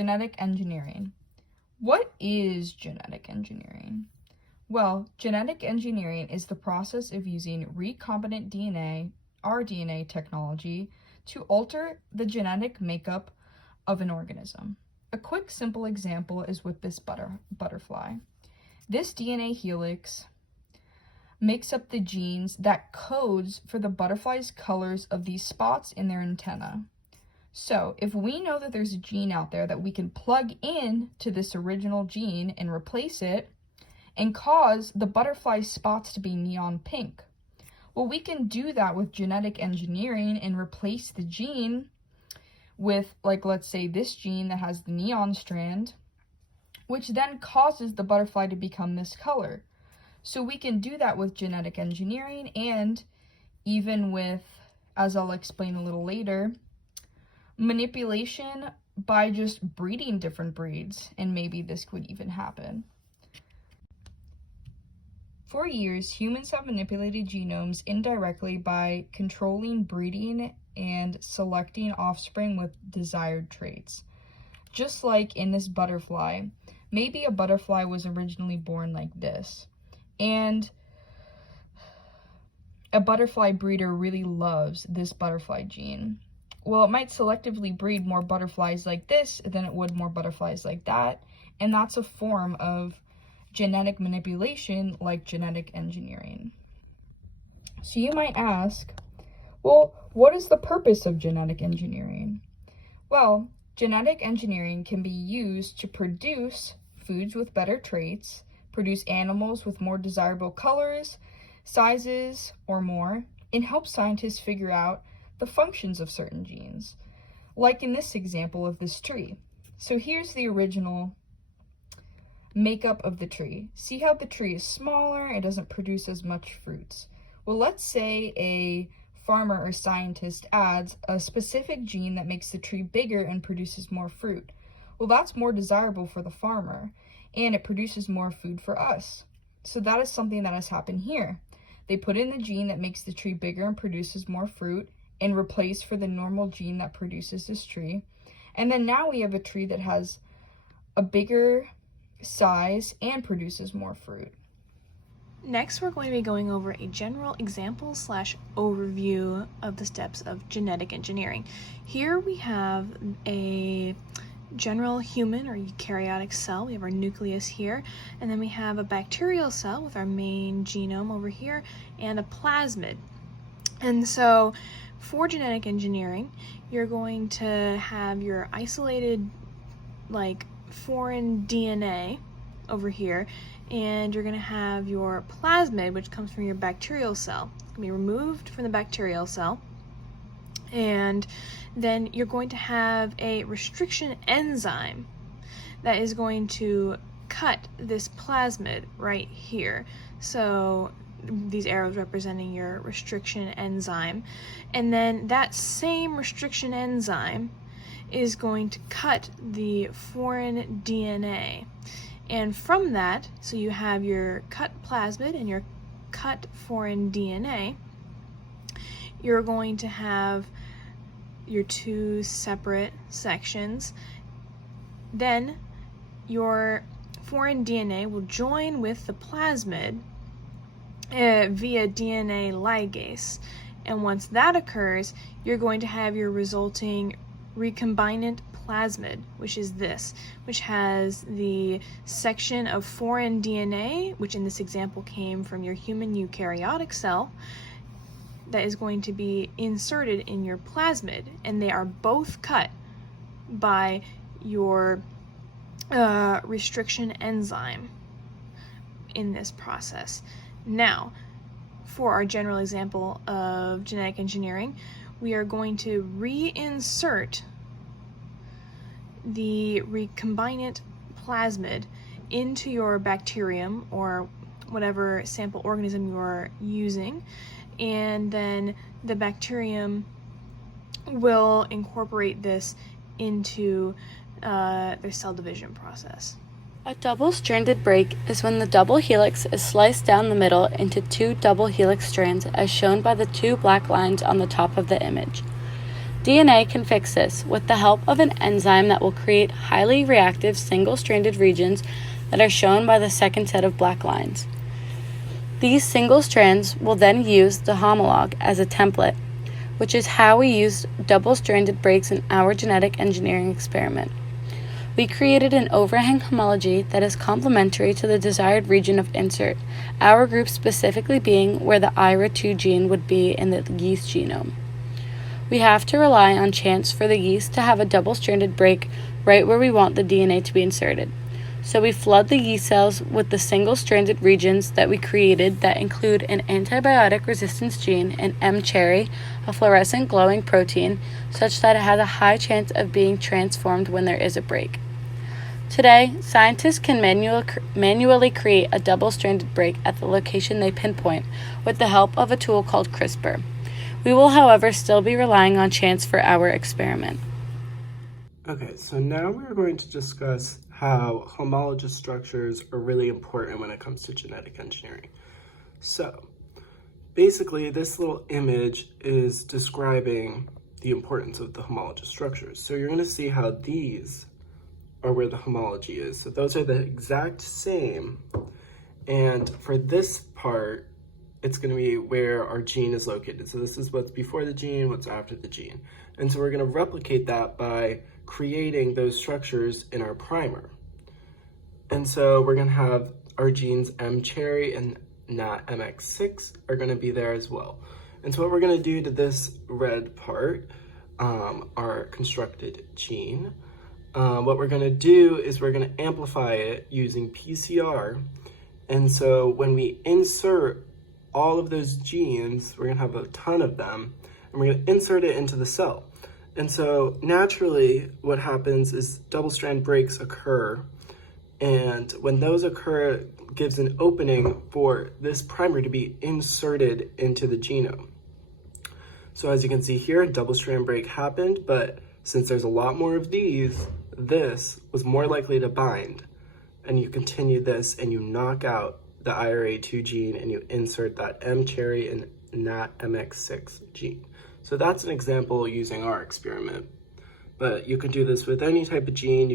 genetic engineering. What is genetic engineering? Well, genetic engineering is the process of using recombinant DNA, rDNA technology, to alter the genetic makeup of an organism. A quick, simple example is with this butterfly. This DNA helix makes up the genes that codes for the butterfly's colors of these spots in their antenna. So if we know that there's a gene out there that we can plug in to this original gene and replace it and cause the butterfly spots to be neon pink, well, we can do that with genetic engineering and replace the gene with, like, let's say this gene that has the neon strand, which then causes the butterfly to become this color. So we can do that with genetic engineering, and even with, as I'll explain a little later, manipulation by just breeding different breeds, and maybe this could even happen. For years, humans have manipulated genomes indirectly by controlling breeding and selecting offspring with desired traits. Just like in this butterfly, maybe a butterfly was originally born like this, and a butterfly breeder really loves this butterfly gene. Well, it might selectively breed more butterflies like this than it would more butterflies like that, and that's a form of genetic manipulation, like genetic engineering. So you might ask, well, what is the purpose of genetic engineering? Well, genetic engineering can be used to produce foods with better traits, produce animals with more desirable colors, sizes, or more, and help scientists figure out the functions of certain genes, like in this example of this tree. So here's the original makeup of the tree. See how the tree is smaller, it doesn't produce as much fruits. Well, let's say a farmer or scientist adds a specific gene that makes the tree bigger and produces more fruit. Well, that's more desirable for the farmer, and it produces more food for us. So that is something that has happened here. They put in the gene that makes the tree bigger and produces more fruit, and replace for the normal gene that produces this tree. And then now we have a tree that has a bigger size and produces more fruit. Next, we're going to be going over a general example / overview of the steps of genetic engineering. Here we have a general human or eukaryotic cell. We have our nucleus here, and then we have a bacterial cell with our main genome over here, and a plasmid. And so for genetic engineering, you're going to have your isolated, like, foreign DNA over here, and you're going to have your plasmid, which comes from your bacterial cell. It's going to be removed from the bacterial cell, and then you're going to have a restriction enzyme that is going to cut this plasmid right here. So these arrows representing your restriction enzyme, and then that same restriction enzyme is going to cut the foreign DNA. And from that, so you have your cut plasmid and your cut foreign DNA, you're going to have your two separate sections. Then your foreign DNA will join with the plasmid via DNA ligase. And once that occurs, you're going to have your resulting recombinant plasmid, which is this, which has the section of foreign DNA, which in this example came from your human eukaryotic cell, that is going to be inserted in your plasmid, and they are both cut by your restriction enzyme in this process. Now, for our general example of genetic engineering, we are going to reinsert the recombinant plasmid into your bacterium or whatever sample organism you are using, and then the bacterium will incorporate this into their cell division process. A double-stranded break is when the double helix is sliced down the middle into two double helix strands, as shown by the two black lines on the top of the image. DNA can fix this with the help of an enzyme that will create highly reactive single-stranded regions that are shown by the second set of black lines. These single strands will then use the homolog as a template, which is how we used double-stranded breaks in our genetic engineering experiment. We created an overhang homology that is complementary to the desired region of insert, our group specifically being where the IRA2 gene would be in the yeast genome. We have to rely on chance for the yeast to have a double-stranded break right where we want the DNA to be inserted. So we flood the yeast cells with the single-stranded regions that we created that include an antibiotic resistance gene, an M-cherry, a fluorescent glowing protein, such that it has a high chance of being transformed when there is a break. Today, scientists can manually create a double-stranded break at the location they pinpoint with the help of a tool called CRISPR. We will, however, still be relying on chance for our experiment. Okay, so now we're going to discuss how homologous structures are really important when it comes to genetic engineering. So, basically, this little image is describing the importance of the homologous structures. So you're going to see how these are where the homology is. So those are the exact same, and for this part, it's going to be where our gene is located. So this is what's before the gene, what's after the gene. And so we're going to replicate that by creating those structures in our primer. And so we're going to have our genes M-cherry and NAT MX6 are going to be there as well. And so what we're going to do to this red part, our constructed gene, what we're going to do is we're going to amplify it using PCR. And so when we insert all of those genes, we're going to have a ton of them, and we're going to insert it into the cell. And so naturally what happens is double-strand breaks occur, and when those occur, it gives an opening for this primer to be inserted into the genome. So as you can see here, a double-strand break happened, but since there's a lot more of these, this was more likely to bind. And you continue this and you knock out the IRA2 gene and you insert that M-cherry and NAT MX6 gene. So that's an example using our experiment. But you can do this with any type of gene.